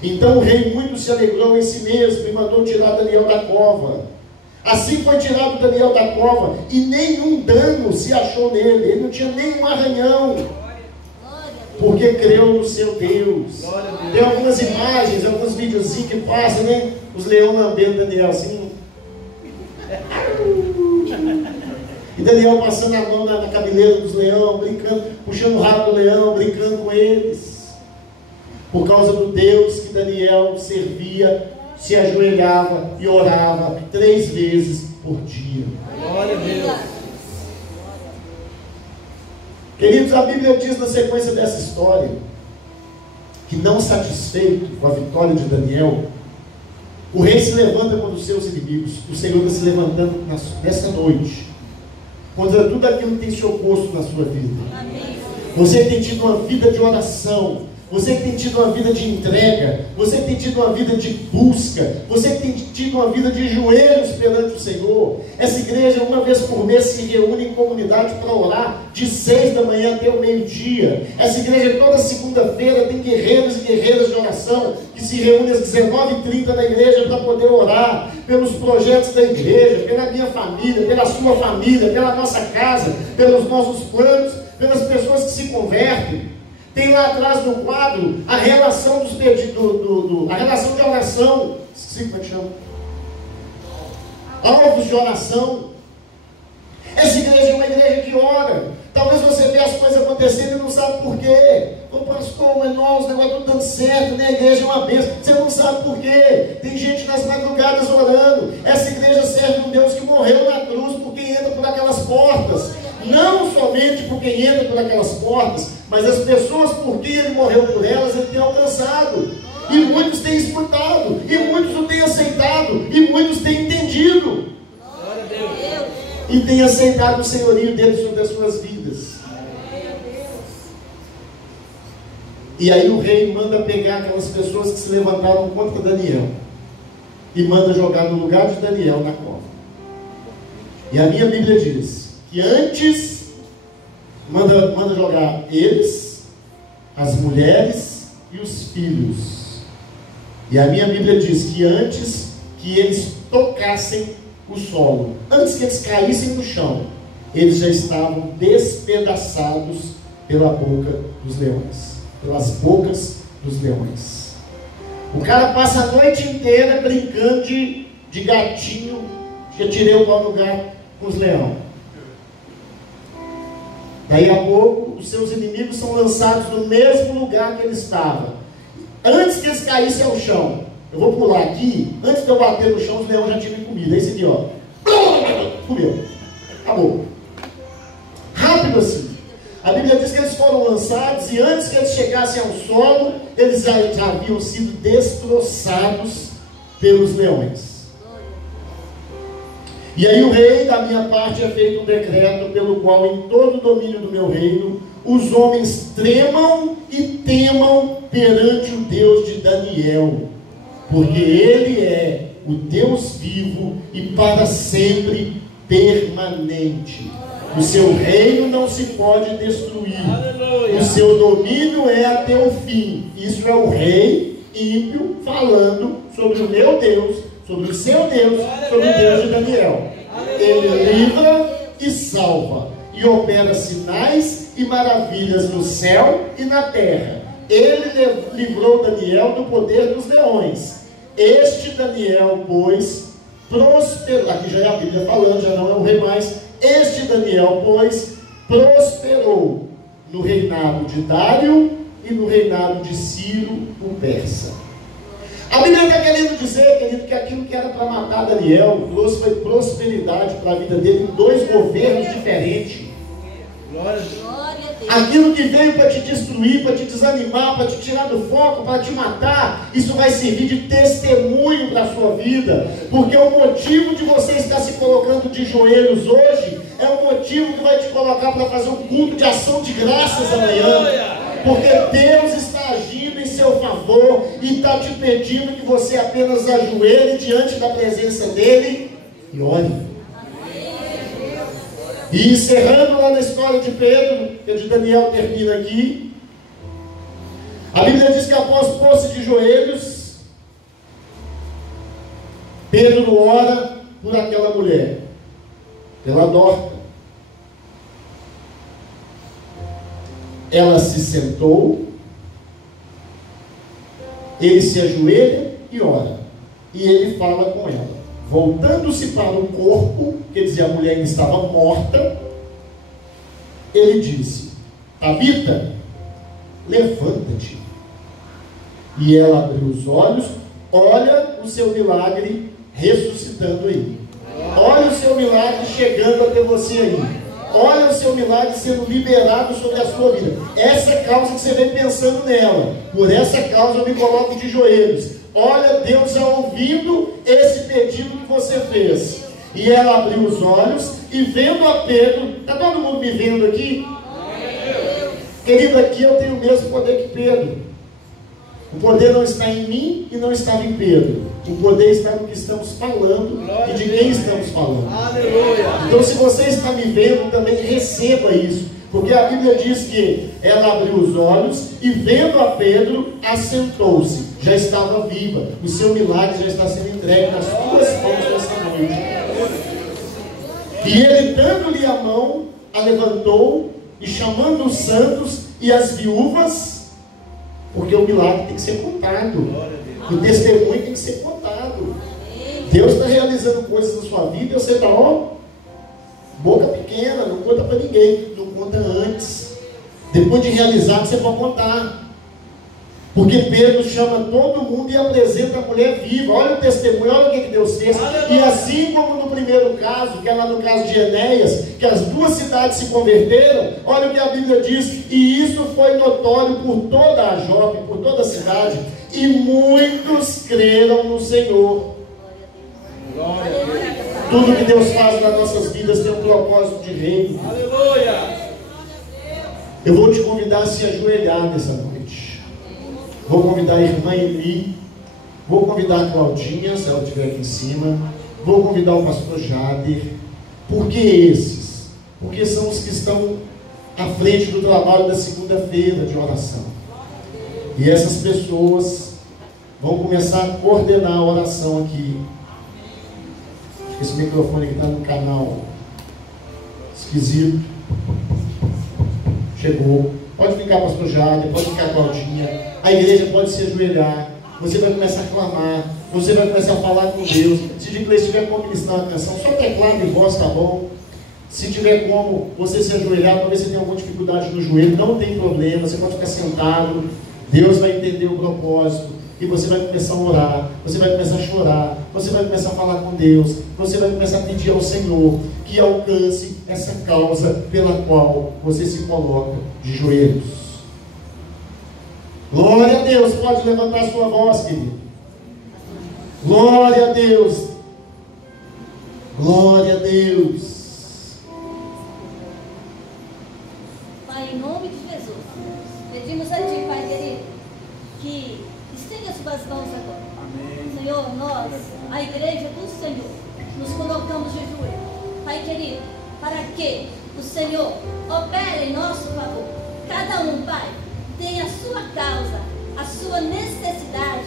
Então o rei muito se alegrou em si mesmo e mandou tirar Daniel da cova. Assim foi tirado Daniel da cova, e nenhum dano se achou nele, ele não tinha nenhum arranhão, porque creu no seu Deus. Tem algumas imagens, alguns videozinhos que passam, né? Os leões lambendo Daniel assim. E Daniel passando a mão na cabeleira dos leões, brincando, puxando o rabo do leão, brincando com eles. Por causa do Deus que Daniel servia, se ajoelhava e orava 3 vezes por dia. Glória a Deus. Queridos, a Bíblia diz na sequência dessa história que, não satisfeito com a vitória de Daniel, o rei se levanta contra os seus inimigos. O Senhor está se levantando nessa noite contra tudo aquilo que tem se oposto na sua vida. Você tem tido uma vida de oração, você tem tido uma vida de entrega, você tem tido uma vida de busca, você tem tido uma vida de joelhos perante o Senhor. Essa igreja, uma vez por mês, se reúne em comunidade para orar, de 6 da manhã até o meio-dia. Essa igreja, toda segunda-feira, tem guerreiros e guerreiras de oração, que se reúnem às 19h30 na igreja para poder orar pelos projetos da igreja, pela minha família, pela sua família, pela nossa casa, pelos nossos planos, pelas pessoas que se convertem. Tem lá atrás do quadro a relação dos pedidos, a relação de oração. Esqueci como é que chama. Alvos de oração. Essa igreja é uma igreja que ora. Talvez você vê as coisas acontecendo e não sabe por quê. Ô pastor, mas nós, o negócio não dando certo, né? A igreja é uma bênção. Você não sabe por quê. Tem gente nas madrugadas orando. Essa igreja serve um Deus que morreu na cruz por quem entra por aquelas portas. Não somente por quem entra por aquelas portas, mas as pessoas por quem ele morreu por elas, ele tem alcançado. E muitos têm escutado, e muitos o têm aceitado, e muitos têm entendido. Glória a Deus. E têm aceitado o senhorio dele sobre as suas vidas. E aí o rei manda pegar aquelas pessoas que se levantaram contra Daniel e manda jogar no lugar de Daniel na cova. E a minha Bíblia diz que antes manda jogar eles, as mulheres e os filhos. E a minha Bíblia diz que antes que eles tocassem o solo, antes que eles caíssem no chão, eles já estavam despedaçados pela boca dos leões, pelas bocas dos leões. O cara passa a noite inteira brincando de gatinho, que tirei o pau no gato com os leões. Daí a pouco, os seus inimigos são lançados no mesmo lugar que ele estava. Antes que eles caíssem ao chão, eu vou pular aqui, antes de eu bater no chão, os leões já tinham me comido. Aí esse aqui, ó, comeu, acabou. Rápido assim. A Bíblia diz que eles foram lançados, e antes que eles chegassem ao solo, eles já haviam sido destroçados pelos leões. E aí o rei, da minha parte, é feito um decreto pelo qual, em todo o domínio do meu reino, os homens tremam e temam perante o Deus de Daniel, porque ele é o Deus vivo e para sempre permanente. O seu reino não se pode destruir. Aleluia. O seu domínio é até o fim. Isso é o rei ímpio falando sobre o meu Deus, sobre o seu Deus, sobre o Deus de Daniel. Ele livra e salva, e opera sinais e maravilhas no céu e na terra. Ele livrou Daniel do poder dos leões. Este Daniel, pois, prosperou. Aqui já é a Bíblia falando, já não é o rei mais. Este Daniel, pois, prosperou no reinado de Dário e no reinado de Ciro, o persa. A Bíblia está querendo dizer, querido, que aquilo que era para matar Daniel foi prosperidade para a vida dele em 2 governos diferentes. Glória a Deus. Aquilo que veio para te destruir, para te desanimar, para te tirar do foco, para te matar, isso vai servir de testemunho para a sua vida, porque o motivo de você estar se colocando de joelhos hoje é o motivo que vai te colocar para fazer um culto de ação de graças amanhã, porque Deus está agindo em seu favor e está te pedindo que você apenas ajoelhe diante da presença dele e ore. E encerrando lá na história de Pedro, que de Daniel termina aqui, a Bíblia diz que após pôr-se de joelhos, Pedro ora por aquela mulher, pela Dorca. Ela se sentou, ele se ajoelha e ora, e ele fala com ela. Voltando-se para o corpo, quer dizer, a mulher ainda estava morta, ele disse: Tabita, levanta-te. E ela abriu os olhos. Olha o seu milagre ressuscitando aí. Olha o seu milagre chegando até você aí. Olha o seu milagre sendo liberado sobre a sua vida. Essa é a causa que você vem pensando nela. Por essa causa eu me coloco de joelhos. Olha, Deus já ouvindo esse pedido que você fez. E ela abriu os olhos e vendo a Pedro. Está todo mundo me vendo aqui? Querido, aqui eu tenho o mesmo poder que Pedro. O poder não está em mim e não estava em Pedro. O poder está no que estamos falando e de quem estamos falando. Então, se você está me vendo, também receba isso. Porque a Bíblia diz que ela abriu os olhos e vendo a Pedro, assentou-se. Já estava viva. O seu milagre já está sendo entregue nas tuas mãos nesta noite. E ele, dando-lhe a mão, a levantou e chamando os santos e as viúvas, porque o milagre tem que ser contado, o testemunho tem que ser contado. Deus está realizando coisas na sua vida e você está, boca pequena, não conta para ninguém, não conta antes. Depois de realizado você pode contar. Porque Pedro chama todo mundo e apresenta a mulher viva. Olha o testemunho, olha o que Deus fez. E assim como no primeiro caso, que é lá no caso de Enéas, que as duas cidades se converteram, olha o que a Bíblia diz. E isso foi notório por toda a Jope, por toda a cidade. E muitos creram no Senhor. Tudo que Deus faz nas nossas vidas tem um propósito de reino. Eu vou te convidar a se ajoelhar nessa noite. Vou convidar a irmã Eli, vou convidar a Claudinha, se ela estiver aqui em cima, vou convidar o pastor Jader. Por que esses? Porque são os que estão à frente do trabalho da segunda-feira de oração. E essas pessoas vão começar a coordenar a oração aqui. Esse microfone que está no canal esquisito. Chegou. Pode ficar, pastor Jader, pode ficar, Claudinha. A igreja pode se ajoelhar. Você vai começar a clamar. Você vai começar a falar com Deus. Se de inglês tiver como ministrar uma canção, só teclado e voz tá bom. Se tiver como você se ajoelhar, talvez você tenha alguma dificuldade no joelho, não tem problema. Você pode ficar sentado. Deus vai entender o propósito. E você vai começar a orar, você vai começar a chorar, você vai começar a falar com Deus, você vai começar a pedir ao Senhor que alcance essa causa pela qual você se coloca de joelhos. Glória a Deus, pode levantar sua voz, querido. Glória a Deus. Glória a Deus. Pai, em nome de Jesus, pedimos a Ti, Pai querido, que estenda suas mãos agora. Amém. Senhor, nós, a igreja do Senhor, nos colocamos de joelho, Pai querido, para que o Senhor opere em nosso favor. Cada um, Pai, tem a sua causa, a sua necessidade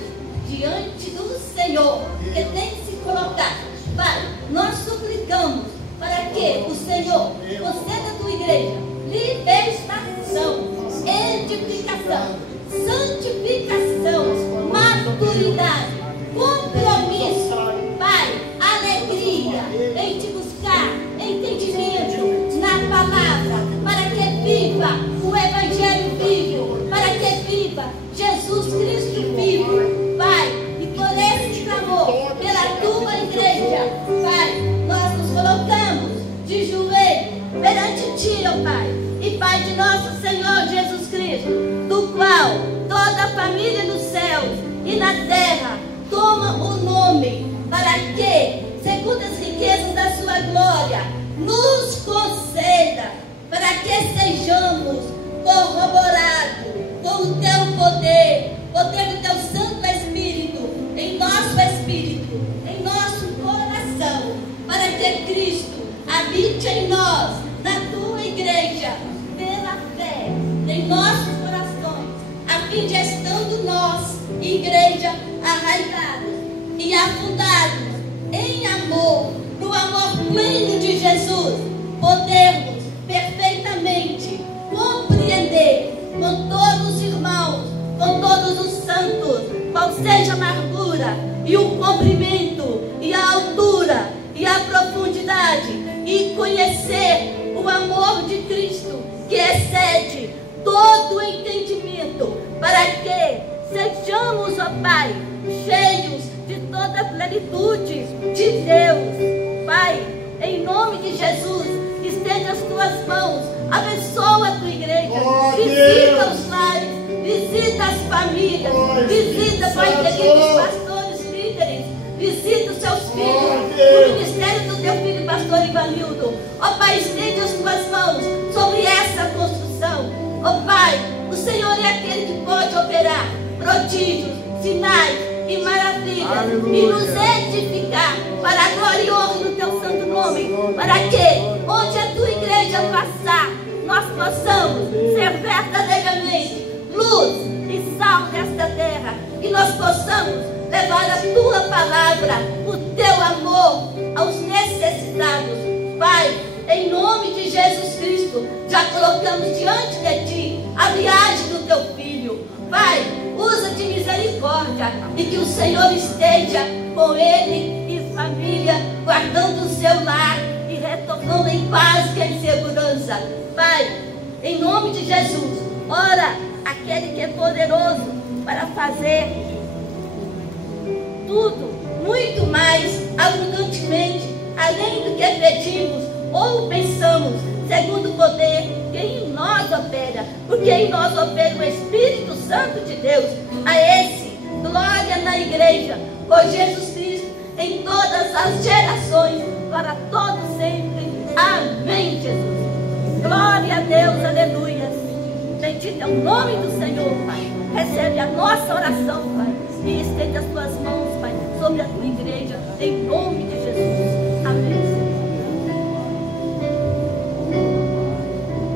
diante do Senhor, que tem que se colocar. Pai, nós suplicamos para que o Senhor conceda a tua igreja libertação, edificação, santificação, maturidade, compromisso, Pai, alegria em te buscar, entendimento na palavra, para que viva o Evangelho vivo, para que viva Jesus Cristo vivo, Pai, e por esse clamor, pela que Cristo habite em nós, na tua igreja, pela fé, em nossos corações, a fim de, estando nós, igreja arraigada e afundados em amor, no amor pleno de Jesus, podermos perfeitamente compreender com todos os irmãos, com todos os santos, qual seja a largura e o comprimento e a altura e a profundidade, e conhecer o amor de Cristo que excede todo o entendimento, para que sejamos, ó Pai, cheios de toda a plenitude de Deus. Pai, em nome de Jesus, estende as tuas mãos, abençoa a tua igreja, visita os lares, visita as famílias, visita, Pai querido, os pastores líderes, visita os seus filhos, o ministério do teu filho, pastor Ivanildo. Ó Pai, estende as tuas mãos sobre essa construção. Ó Pai, o Senhor é aquele que pode operar prodígios, sinais e maravilhas, aleluia, e nos edificar para a glória e honra do teu santo nome, para que onde a tua igreja passar, nós possamos ser verdadeiramente luz e sal desta terra, que nós possamos levar a tua palavra, o teu amor aos necessitados. Pai, em nome de Jesus Cristo, já colocamos diante de ti a viagem do teu filho. Pai, usa de misericórdia e que o Senhor esteja com ele e família, guardando o seu lar e retornando em paz e em segurança. Pai, em nome de Jesus, ora aquele que é poderoso para fazer tudo, muito mais abundantemente, além do que pedimos ou pensamos, segundo o poder que em nós opera, porque em nós opera o Espírito Santo de Deus. A esse, glória na igreja, por Jesus Cristo, em todas as gerações, para todos sempre. Amém, Jesus. Glória a Deus, aleluia. Bendito é o nome do Senhor, Pai. Recebe a nossa oração, Pai, e estende as tuas mãos, Pai, sobre a tua igreja, em nome de Jesus. Amém.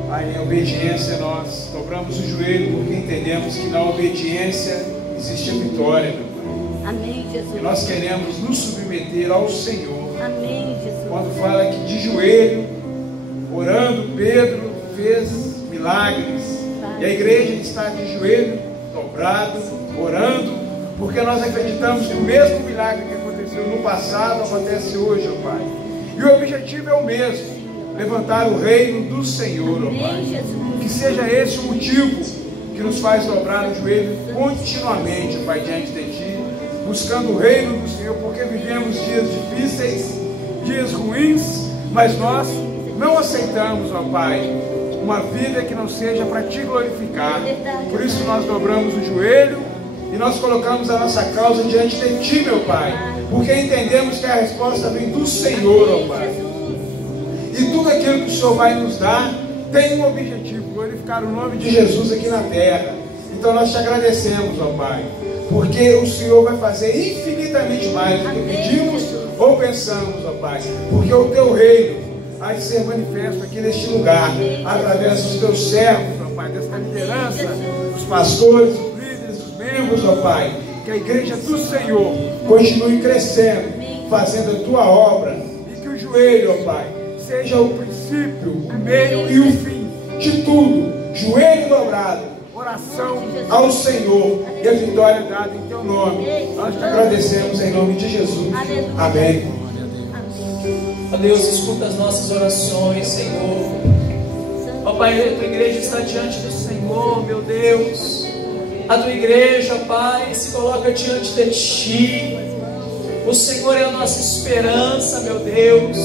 Pai, em obediência nós dobramos o joelho, porque entendemos que na obediência existe a vitória, meu Pai. Amém, Jesus. E nós queremos nos submeter ao Senhor. Amém, Jesus. Quando fala que de joelho, orando, Pedro fez milagres. E a igreja está de joelho, dobrado, orando, porque nós acreditamos que o mesmo milagre que aconteceu no passado acontece hoje, ó Pai. E o objetivo é o mesmo: levantar o reino do Senhor, ó Pai. Que seja esse o motivo que nos faz dobrar o joelho continuamente, ó Pai, diante de Ti, buscando o reino do Senhor, porque vivemos dias difíceis, dias ruins, mas nós não aceitamos, ó Pai, uma vida que não seja para Te glorificar. Por isso nós dobramos o joelho e nós colocamos a nossa causa diante de Ti, meu Pai, porque entendemos que a resposta vem do Senhor, ó Pai. E tudo aquilo que o Senhor vai nos dar tem um objetivo: glorificar o nome de Jesus aqui na terra. Então nós Te agradecemos, ó Pai, porque o Senhor vai fazer infinitamente mais do que pedimos ou pensamos, ó Pai, porque o Teu reino há de ser manifesto aqui neste lugar, através dos Teus servos, ó Pai, desta liderança, dos pastores, dos líderes, dos membros, ó Pai. Que a igreja do Senhor continue crescendo, fazendo a Tua obra, e que o joelho, ó Pai, seja o princípio, o meio e o fim de tudo. Joelho dobrado, oração ao Senhor e a vitória dada em Teu nome. Nós Te agradecemos em nome de Jesus. Amém. Ó Deus, escuta as nossas orações, Senhor. Ó Pai, a Tua igreja está diante do Senhor, meu Deus. A Tua igreja, Pai, se coloca diante de Ti. O Senhor é a nossa esperança, meu Deus.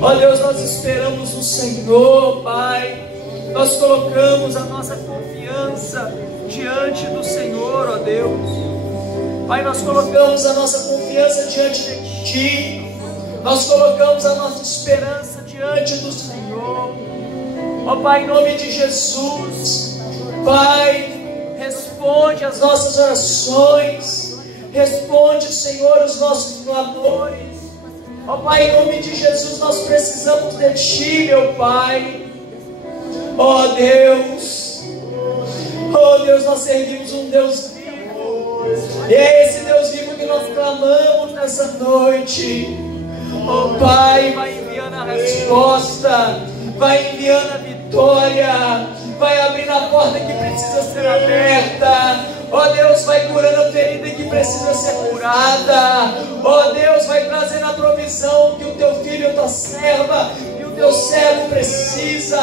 Ó Deus, nós esperamos no Senhor, Pai. Nós colocamos a nossa confiança diante do Senhor, ó Deus. Pai, nós colocamos a nossa confiança diante de Ti. Nós colocamos a nossa esperança diante do Senhor. Ó Pai, em nome de Jesus, Pai, responde as nossas orações. Responde, Senhor, os nossos clamores. Ó Pai, em nome de Jesus, nós precisamos de Ti, meu Pai. Ó Deus, nós servimos um Deus vivo. E é esse Deus vivo que nós clamamos nessa noite. Ó Pai, vai enviando a resposta, vai enviando a vitória, vai abrindo a porta que precisa ser aberta. Ó Deus, vai curando a ferida que precisa ser curada. Ó Deus, vai trazendo a provisão que o teu filho, a tua serva e o teu servo precisa.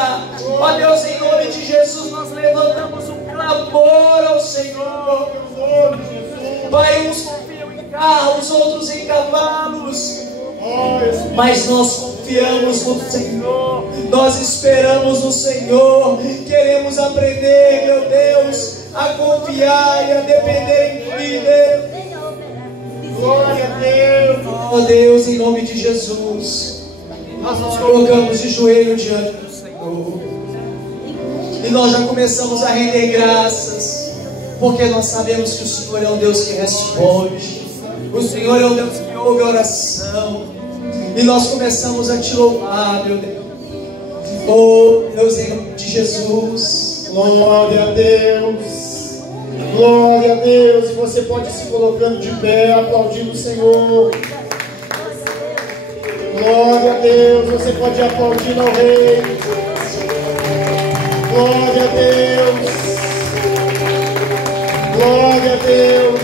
Ó Deus, em nome de Jesus, nós levantamos um clamor ao Senhor. Pai, uns confiam em carros, outros em cavalos, mas nós confiamos no Senhor, nós esperamos no Senhor, queremos aprender, meu Deus, a confiar e a depender em Ti, Deus. Glória a Deus. Oh Deus, em nome de Jesus, nós nos colocamos de joelho diante do Senhor, e nós já começamos a render graças, porque nós sabemos que o Senhor é um Deus que responde, o Senhor é um Deus que ouve a oração. E nós começamos a Te louvar, meu Deus. Oh Deus, em nome de Jesus. Glória a Deus. Glória a Deus. E você pode se colocando de pé, aplaudindo o Senhor. Glória a Deus. Você pode ir aplaudindo ao Rei. Glória a Deus. Glória a Deus.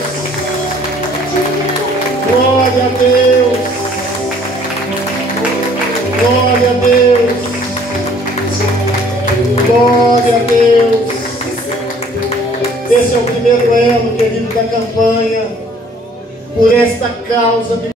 Glória a Deus. Glória a Deus. Glória a Deus. Esse é o primeiro elo, querido, da campanha. Por esta causa